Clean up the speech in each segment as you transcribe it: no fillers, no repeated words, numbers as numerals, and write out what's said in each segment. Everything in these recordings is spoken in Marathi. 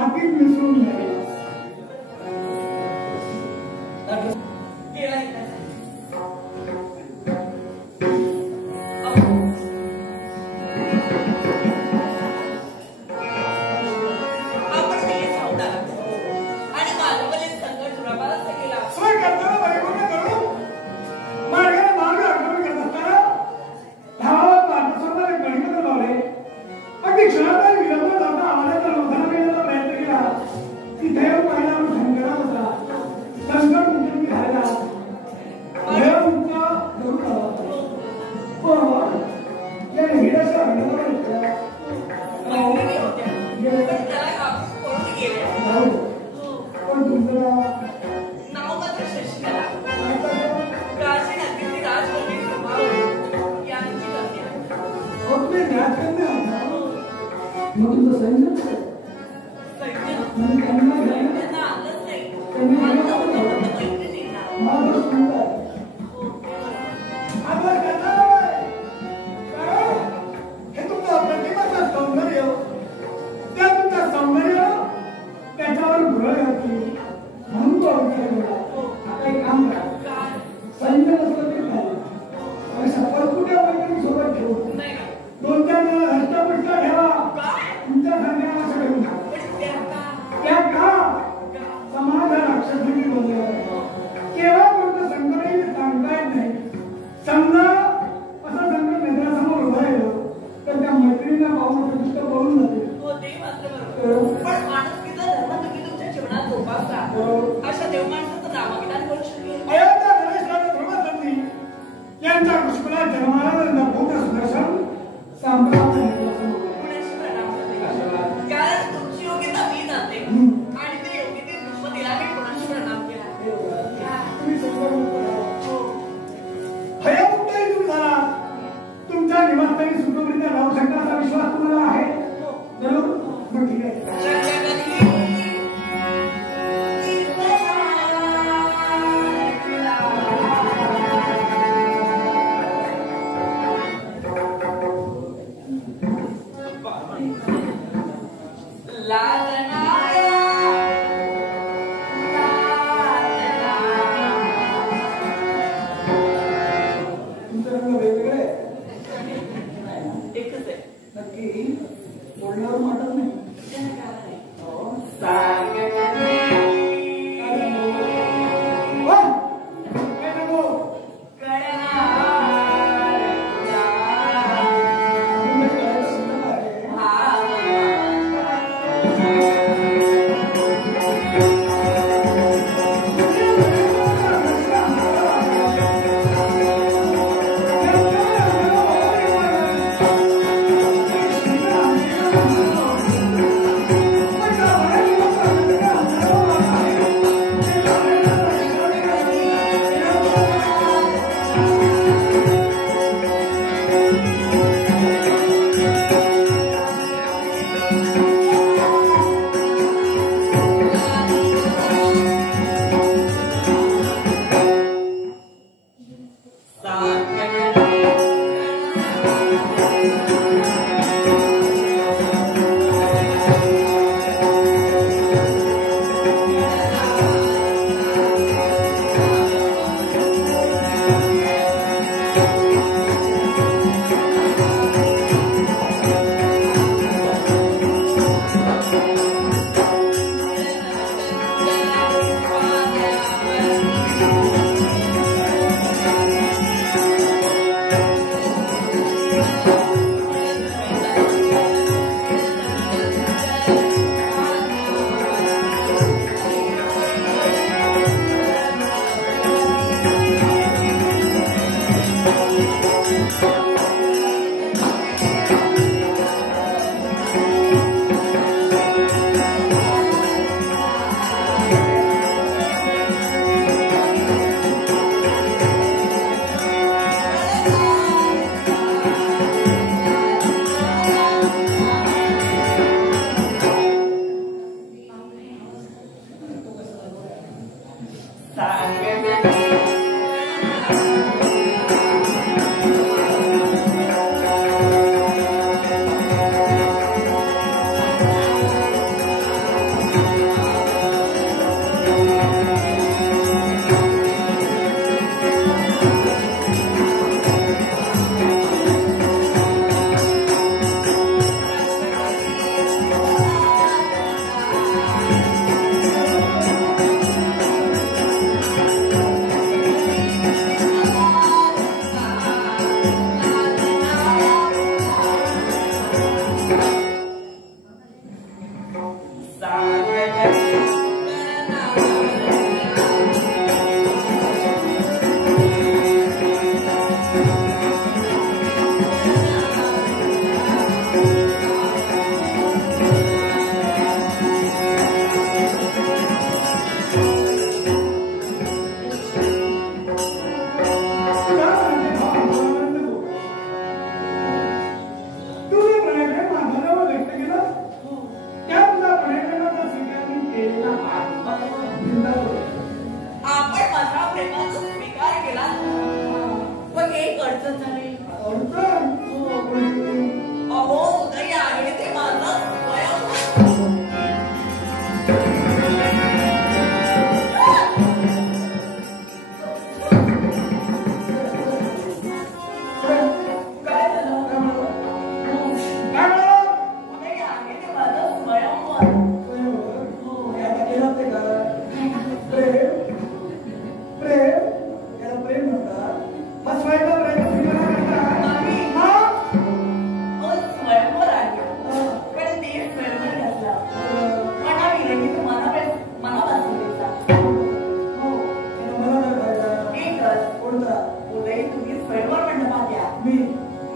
मातीत मिसळून घ्यावे.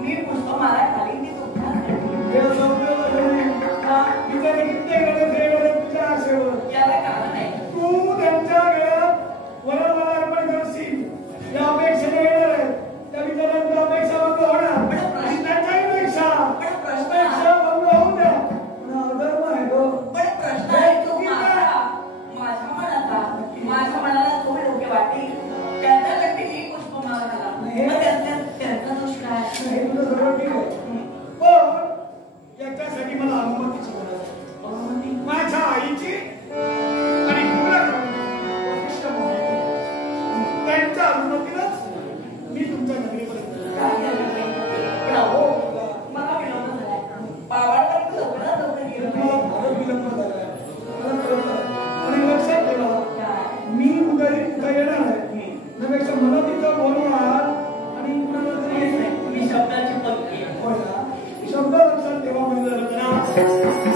मी पुष्पमाला खाली ती तुमच्या याला कारण आहे तू त्यांच्या वेळात वरवर अर्पण करशील या अपेक्षेने येणार आहे त्या विचारांच्या अपेक्षा भंग होणार आणि त्यांच्याही अपेक्षा भंग होऊ द्या पण अधर्म आहे तो पण प्रश्न आहे तो माझ्या मनाला जो योग्य वाटेल त्यांच्यासाठी मी पुष्पमाला घाला मग त्यांचा दोष काय हे तुझं सगळं ठीक आहे पण याच्यासाठी मला अनुमतीची गरज आहे माझ्या आईची आणि त्यांच्या अनुमतीनंच मी तुमच्या नगरीपर्यंत मला विलंब झालाय बाबांकडे लवकरात लवकर गेलं फारच विलंब झालाय मला कळलं आणि लक्षात ठेवा मी उद्या येणार आहे त्यापेक्षा मला तिथं बोलवणार आणि कुणाला तरी मी शब्दाची पक्की शब्द लक्षात ठेवा म्हणजे